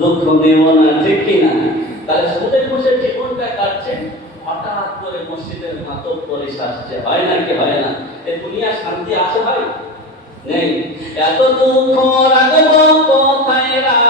দুঃখ দেব না ঠিক কিনা? তাহলে সুদে বসে জীবনটা কাটছে, হঠাৎ করে মসজিদের মাতব করে আসছে। হয় না কি হয় না? এ দুনিয়া শান্তি আছে ভাই? নেই। এত দুঃখ রাখব কোথায় রাখার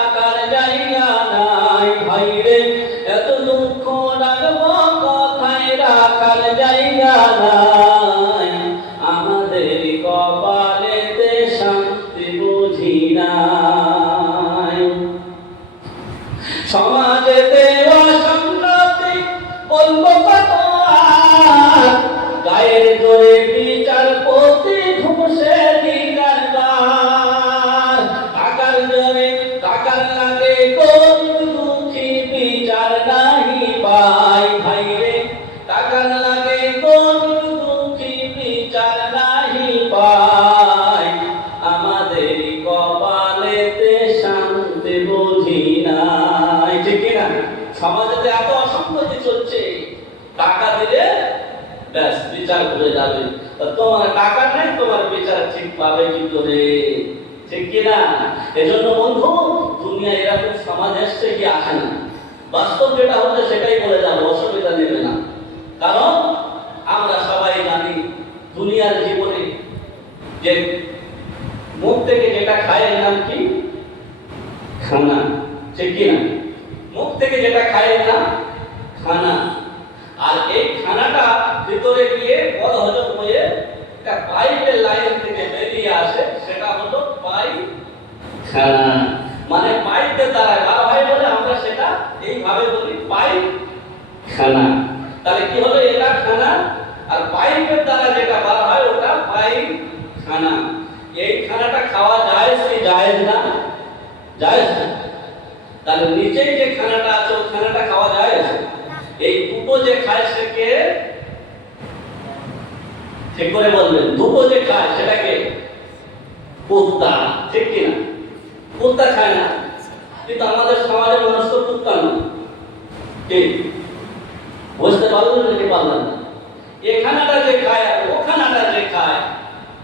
ব্যাস, বিচার করে যাবে। তোমার টাকা নাই, তোমার বিচার ঠিক পাবে কি করে? ঠিক কিনা এজন্য বন্ধু দুনিয়া এরকম সমাজ এসছে কি আসে না। বাস্তব যেটা হচ্ছে সেটাই বলে যাব অসুবিধা নেবে না। কারণ আমরা সবাই জানি, দুনিয়ার জীবনে যে মুখ থেকে যেটা খায় নাম কি? খানা। ঠিক কি না? মুখ থেকে যেটা খায় এর নাম খানা আর এই খানাটা ভিতরে গিয়ে বড় হজম হয়ে একটা লাইন থেকে বেরিয়ে আসে, সেটা হলো খানা মানে পাইপের দ্বারা বার হয় বলে আমরা সেটা এইভাবে বলি পাইপ খানা তাহলে কি হলো? এটা খানা আর পাইপের দ্বারা যেটা বার হয় ওটা পাইপ খানা এই খানাটা খাওয়া যায় কি যায় না? যায় না। তাহলে নিচেই যে খানাটা আছে, ওই খানাটা খাওয়া যায় এই দুটো যে খায় সে কে ঠিক করে বলবেন, দুটো যে খায় সেটাকে কুত্তা, ঠিক কিনা কুত্তা খায় না। কিন্তু আমাদের সমাজে মানুষ তো কুত্তা না ঠিক বুঝতে পারলেন নাকি পারলেন না? এখানাটা যে খায় আর ওখানাটা যে খায়,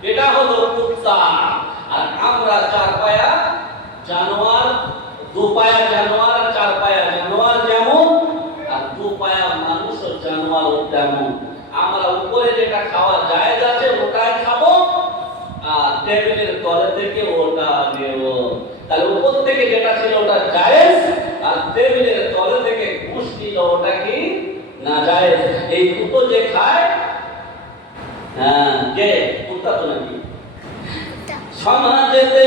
এটা হলো কুত্তা। আর আমরা চার পায়া জানোয়ার, দু পায়া জানোয়ার আর চার পায়া জানোয়ার যেমন আর দু পায়া মানুষ ও জানোয়ার ও তেমন আমরা উপরে যেটা খাওয়া যায় আছে ওটাই খাব আর টেবিলের তলে থেকে ওটা নেব তাহলে উপর থেকে যেটা ছিল ওটা জায়েজ আর টেবিলের তলে থেকে ঘুষ নিল ওটা কি? না জায়েজ। এই দুটো যে খায় হ্যাঁ কে? কুত্তা তো নাকি? সমাজেতে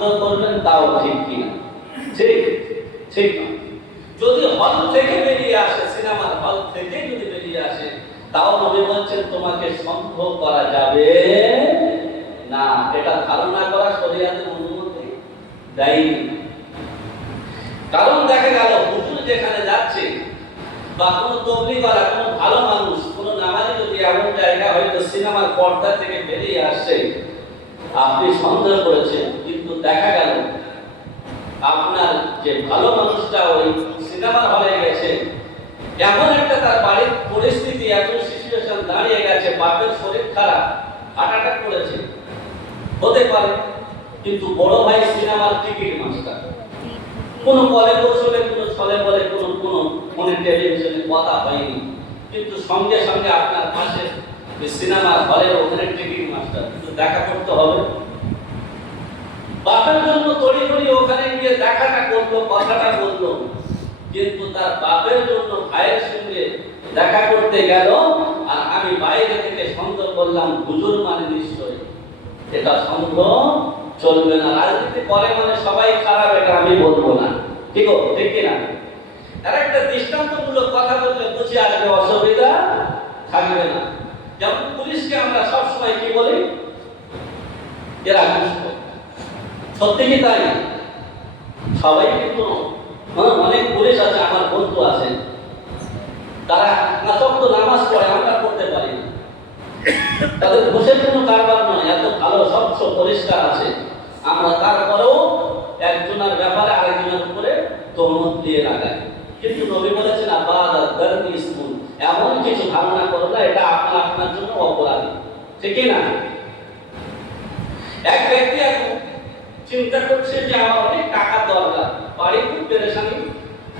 আপনি করবেন তাও ঠিক কিনা? ঠিক ঠিক যদি হল থেকে বেরিয়ে আসে, সিনেমার হল থেকে যদি বেরিয়ে আসে, তাও নবী বলছেন তোমাকে সন্দেহ করা যাবে না। এটা ধারণা করা শরীয়তের অনুমতি দেয়নি। কারণ দেখা গেল, হুজুর যেখানে যাচ্ছে, বা কোনো তবলিগরা কোনো ভালো মানুষ, কোনো নামাজি যদি এমন জায়গা হয়তো সিনেমার পর্দা থেকে বেরিয়ে আসছে আপনি সন্দেহ করেছেন। দেখা গেল, আপনার যে ভালো মানুষটা ওই সিনেমার হলে গেছে, এমন একটা তার বাড়ির পরিস্থিতি এত সিচুয়েশন দাঁড়িয়ে গেছে, বাপের শরীর খারাপ হার্ট অ্যাটাক করেছে। হতে পারে, কিন্তু বড় ভাই সিনেমার টিকিট মাস্টার কোনো কলে কৌশলে কোনো ছলে বলে, কোনো কোনো ফোনে টেলিভিশনে কথা হয়নি। কিন্তু সঙ্গে সঙ্গে আপনার পাশে সিনেমা হলের ওখানে টিকিট মাস্টার দেখা করতে হবে। বাপের জন্য তড়ি তড়ি ওখানে গিয়ে দেখাটা করল, কথাটা বলল। কিন্তু তার বাপের জন্য ভাইয়ের সঙ্গে দেখা করতে গেল, আর আমি বাইরে থেকে সন্দেহ করলাম হুজুর মানে নিশ্চয় এটা সন্দেহ চলবে না। রাজনীতি করে মানে সবাই খারাপ, এটা আমি বলব না। ঠিক ঠিক কিনা? আর একটা দৃষ্টান্তমূলক কথা বললে বুঝে আসবে অসুবিধা থাকবে না। যেমন পুলিশকে আমরা সবসময় কি বলি? এরা সত্যি তাই? সবাই কিন্তু হ্যাঁ, অনেক পুলিশ আছে আমার বন্ধু আছে। তারা নাচক তো নামাজ পড়ে আমরা পড়তে পারি না। তাদের ঘুষের কোনো কারবার নয় এত ভালো স্বচ্ছ পরিষ্কার আছে। আমরা তারপরেও একজনের ব্যাপারে আরেকজনের উপরে তহমত দিয়ে লাগাই। কিন্তু নবী বলেছেন আবাদ গর্বি ইসমুন। এমন কিছু ধারণা করো না এটা আপনার আপনার জন্য অপরাধী। ঠিক না? এক ব্যক্তি এখন চিন্তা করছে যে আমার অনেক টাকা দরকার। বাড়ি খুব পেরেশানি।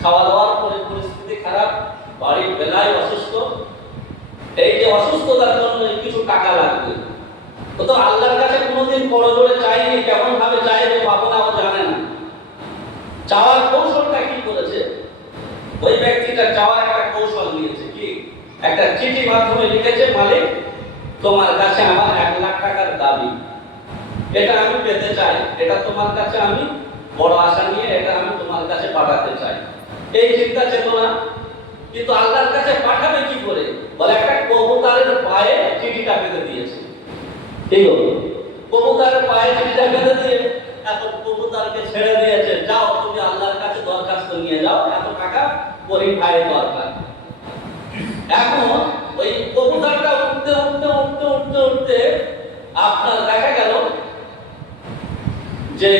খাওয়া দাওয়ার পরে পরিস্থিতি খারাপ। বাড়ির বেলায় অসুস্থ। এই যে অসুস্থতার জন্য কিছু টাকা লাগবে। ও তো আল্লাহর কাছে কোনোদিন বড় জোরে চাইনি কেমন ভাবে চাইবে পাবো না ও জানে না। চাওয়ার কৌশলটা কি করেছে ওই ব্যক্তিটা চাওয়ার একটা কৌশল নিয়েছে। কি? একটা চিঠি মাধ্যমে লিখেছে, মালিক, তোমার কাছে আমার এক লাখ টাকার দাবি। এটা আমি পেতে চাই, এটা তোমার কাছে আমি বড় আশা নিয়ে এটা আমি তোমার কাছে পাঠাতে চাই। এই চিন্তা চেতনা কিন্তু আল্লাহর কাছে পাঠাবে কি করে? বলে একটা কবুতরের পায়ে চিঠিটা বেঁধে দিয়েছে। ঠিক হলো কবুতরের পায়ে চিঠিটা বেঁধে দিয়ে এখন কবুতরকে ছেড়ে দিয়েছে, যাও তুমি আল্লাহর কাছে দরখাস্ত নিয়ে যাও, এত টাকা করিম দরকার। এখন ওই কবুতরটা উঠতে উঠতে উঠতে উঠতে উঠতে আপনার দেখা গেল যে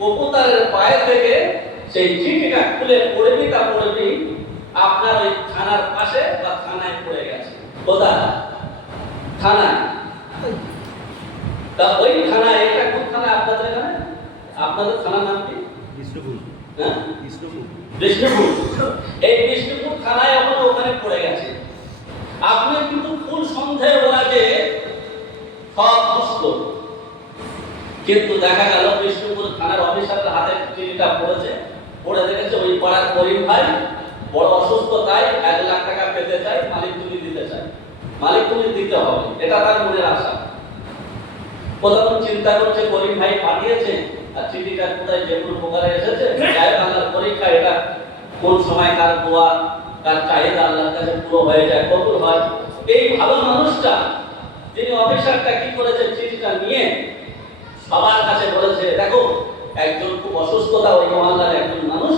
কবুতরের পায়ে থেকে সেই চিঠিটা খুলে পড়বি তা পড়বি আপনার ওই থানার পাশে বা থানায় পড়ে গেছে। কোথায়? থানায়। তা ওই থানায় এটা কোন থানা আপনাদের এখানে? আপনাদের থানার নাম কি? বিষ্ণুপুর। হ্যাঁ? বিষ্ণুপুর। বিষ্ণুপুর। এই বিষ্ণুপুর থানায় এখন ওখানে পড়ে গেছে। আপনি কিন্তু ফুল সন্দেহ ওরা যে সব দুষ্ট কিন্তু দেখা গেল বিষ্ণুপুর থানার অফিসারের হাতে চিঠিটা পড়েছে। পড়ে দেখেছে ওই পাড়ার করিম ভাই, বড় অসুস্থ তাই এক লাখ টাকা পেতে চাই মালিক তুমি দিতে চাই মালিক তুমি দিতে হবে, এটা তার মনের আশা। প্রথম চিন্তা করছে করিম ভাই পাঠিয়েছে, আর চিঠিটা কোথায় যে প্রকারে এসেছে, যাই পরীক্ষা, এটা কোন সময় কার দোয়া, কার চাহিদা আল্লাহর কাছে পুরো হয়ে যায় কবুল হয়। এই ভালো মানুষটা তিনি অফিসারটা কি করেছে, চিঠিটা নিয়ে সবার কাছে বলেছে, দেখো, একজন খুব অসুস্থতা, ওই মহল্লার একজন মানুষ।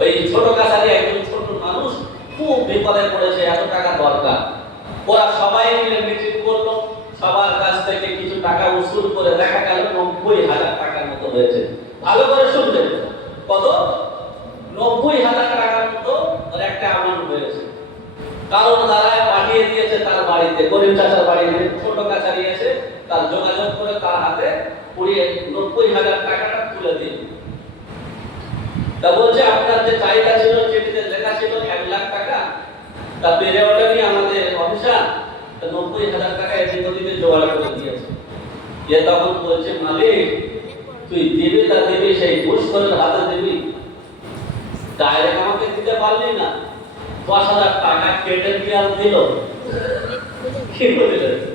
ওই ছোট কাছারি একজন ছোট মানুষ খুব বিপদে পড়েছে, এত টাকা দরকার। ওরা সবাই মিলে মিটিং করল। সবার কাছ থেকে কিছু টাকা উসুল করে দেখা গেল, নব্বই হাজার টাকার মতো হয়েছে। ভালো করে শুনবেন কত? নব্বই হাজার টাকার মতো একটা অ্যামাউন্ট হয়েছে। কারণ তারা পাঠিয়ে দিয়েছে তার বাড়িতে করিম চাচার বাড়িতে ছোট কাছারি এসে তার যোগাযোগ করে তার হাতে নব্বই হাজার টাকাটা তুলে দিন তা বলছে, আপনার যে চাহিদা ছিল, চিঠিতে লেখা ছিল এক লাখ টাকা, তা পেরে ওঠেনি আমাদের অফিসার? নব্বই হাজার টাকা এদিক ওদিকে জোগাড় করে দিয়েছে। যে তখন বলছে, মালিক, তুই দিবি তা দিবি, সেই হাতে দিবি। ডাইরেক্ট আমাকে দিতে পারলি না। দশ হাজার টাকা কেটে দিয়ে আর দিল কি বললেন